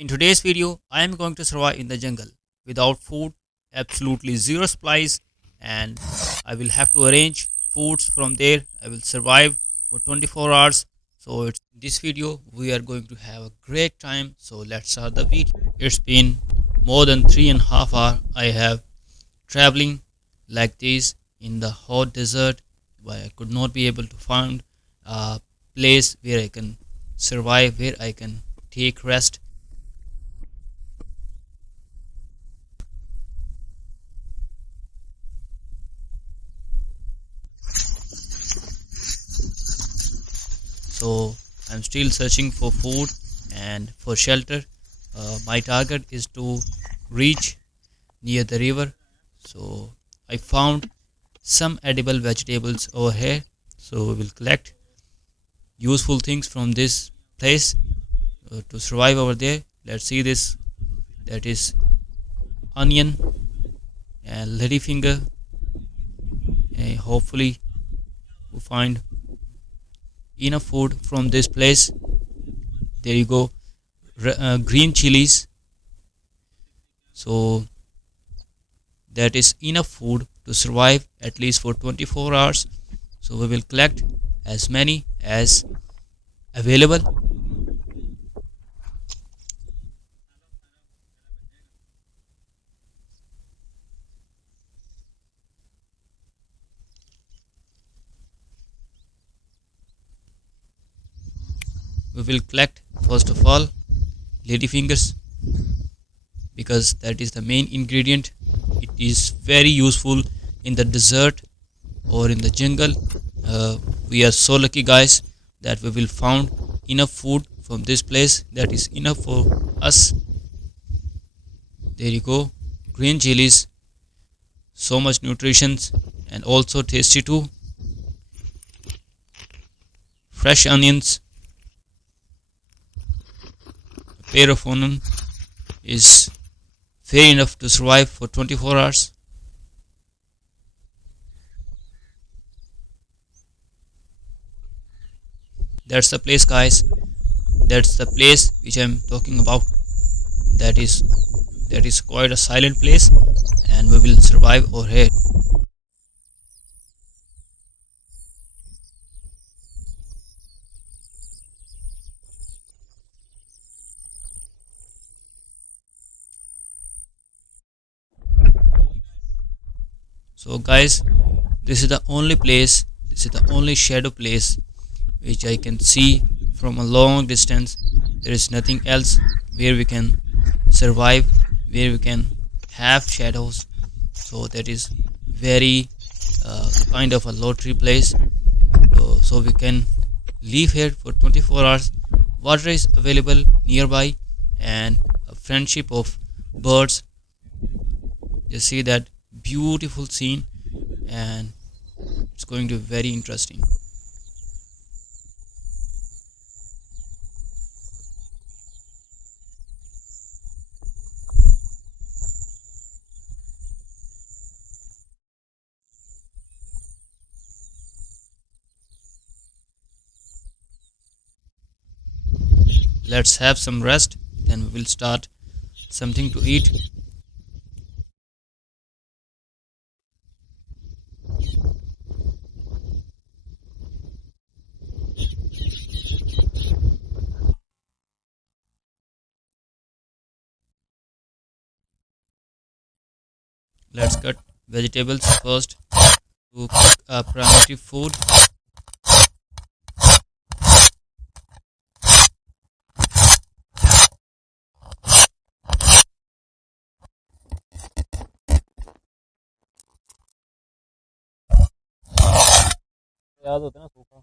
In today's video, I am going to survive in the jungle without food, absolutely zero supplies, and I will have to arrange foods from there. I will survive for 24 hours. So, in this video, we are going to have a great time. So, let's start the video. It's been more than 3.5 hours. I have traveling like this in the hot desert, where I could not be able to find a place where I can survive, where I can take rest. So I'm still searching for food and for shelter. My target is to reach near the river. So I found some edible vegetables over here. So we will collect useful things from this place to survive over there. Let's see this. That is onion and ladyfinger. And hopefully we find enough food from this place. There you go. Green chilies. So that is enough food to survive at least for 24 hours. So we will collect as many as available. We will collect first of all ladyfingers, because that is the main ingredient. It is very useful in the desert or in the jungle. We are so lucky, guys, that we will found enough food from this place. That is enough for us. There you go. Green chilies, so much nutrition and also tasty too. Fresh onions. A pair of onion is fair enough to survive for 24 hours. That's the place, guys. That's the place which I'm talking about. That is quite a silent place, and we will survive over here. So guys, this is the only place, this is the only shadow place which I can see from a long distance. There is nothing else where we can survive, where we can have shadows. So that is very kind of a lottery place. So we can live here for 24 hours. Water is available nearby, and a friendship of birds. You see that beautiful scene, and it's going to be very interesting. Let's have some rest, then we will start something to eat. Let's cut vegetables first to cook a primitive food. याद होता है ना सूखा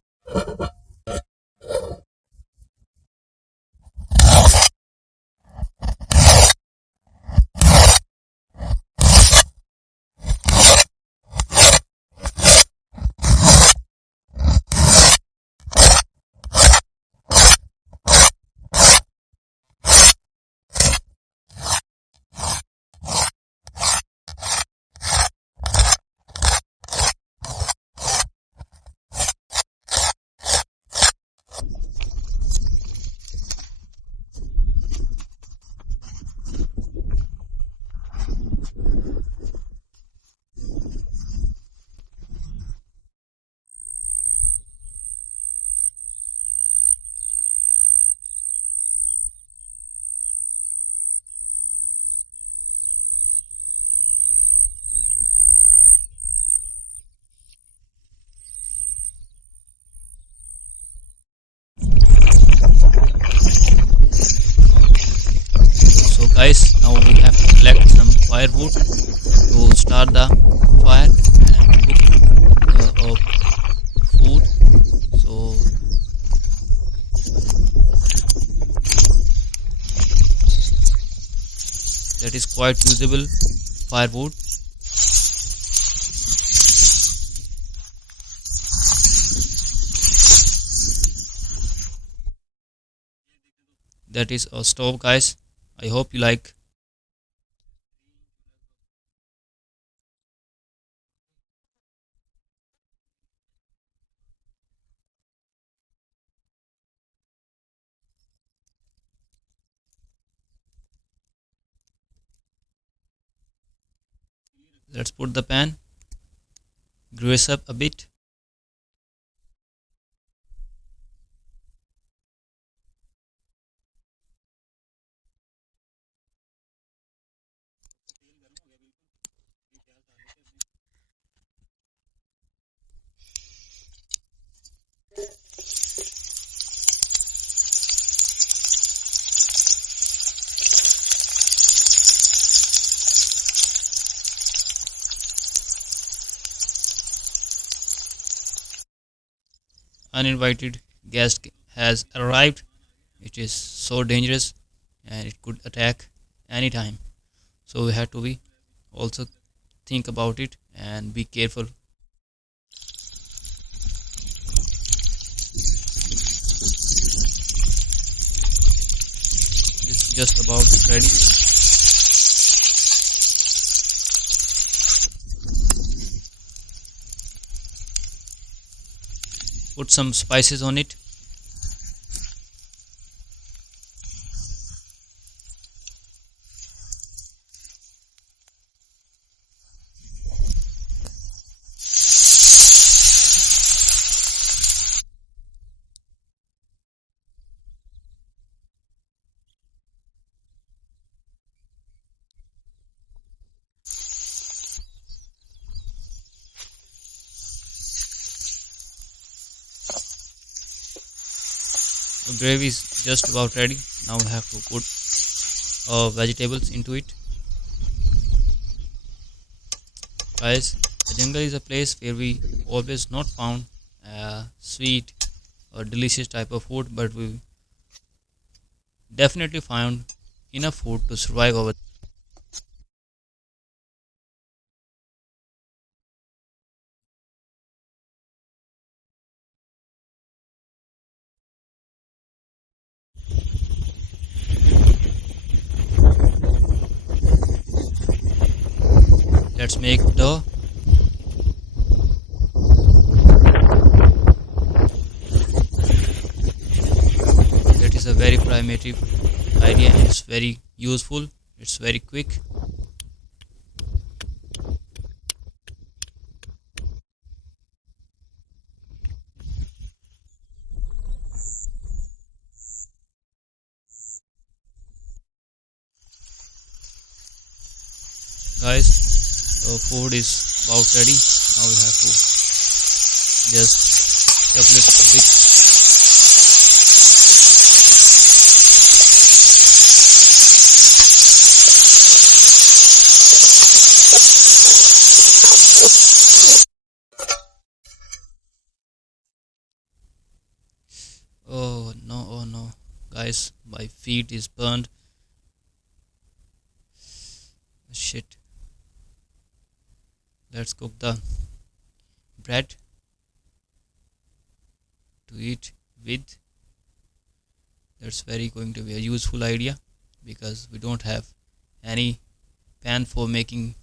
Guys, now we have to collect some firewood to start the fire and cook our food. So that is quite usable firewood. That is a stove, guys. I hope you like. Let's put the pan, grease up a bit. Uninvited guest has arrived. It is so dangerous and it could attack anytime. So we have to be also think about it and be careful. It's just about ready. Put some spices on it. The gravy is just about ready. Now we have to put vegetables into it. Guys, the jungle is a place where we always not found sweet or delicious type of food, but we definitely found enough food to survive over. Let's make dough. That is a very primitive idea. It's very useful. It's very quick. Guys, food is about ready. Now we have to just shuffle it a bit. Oh no, oh no. Guys, my feet is burned. Shit. Let's cook the bread to eat with. That's very going to be a useful idea because we don't have any pan for making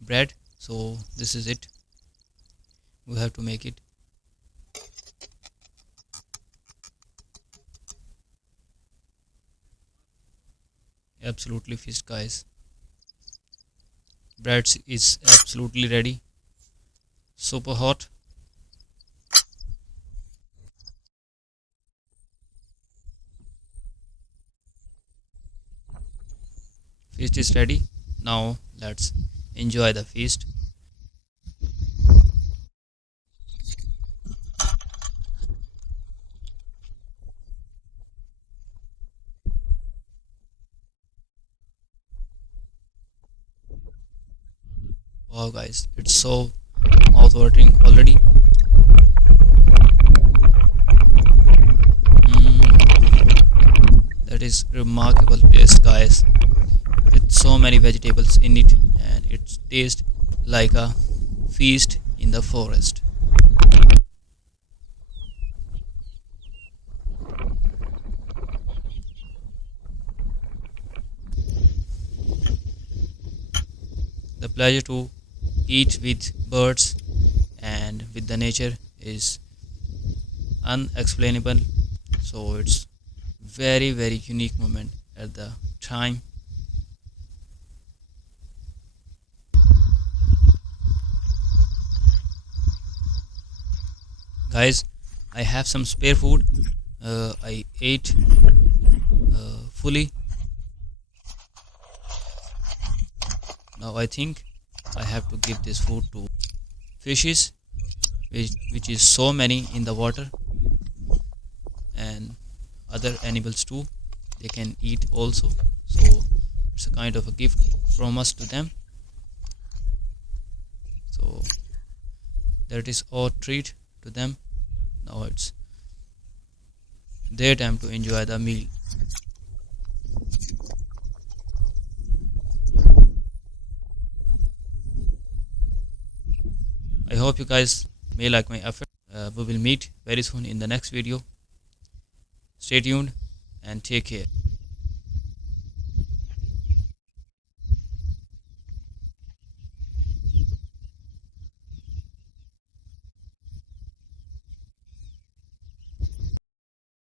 bread. So this is it. We have to make it. Absolutely fish, guys. Bread is absolutely ready. Super hot. Feast is ready. Now let's enjoy the feast. Wow, guys, it's so mouth-watering already. That is remarkable taste, guys, with so many vegetables in it, and it tastes like a feast in the forest. The pleasure to eat with birds and with the nature is unexplainable. So it's very unique moment at the time. Guys, I have some spare food. I ate fully. Now I think I have to give this food to fishes, which is so many in the water, and other animals too. They can eat also. So it's a kind of a gift from us to them. So that is our treat to them. Now it's their time to enjoy the meal. I hope you guys may like my effort. We will meet very soon in the next video. Stay tuned and take care.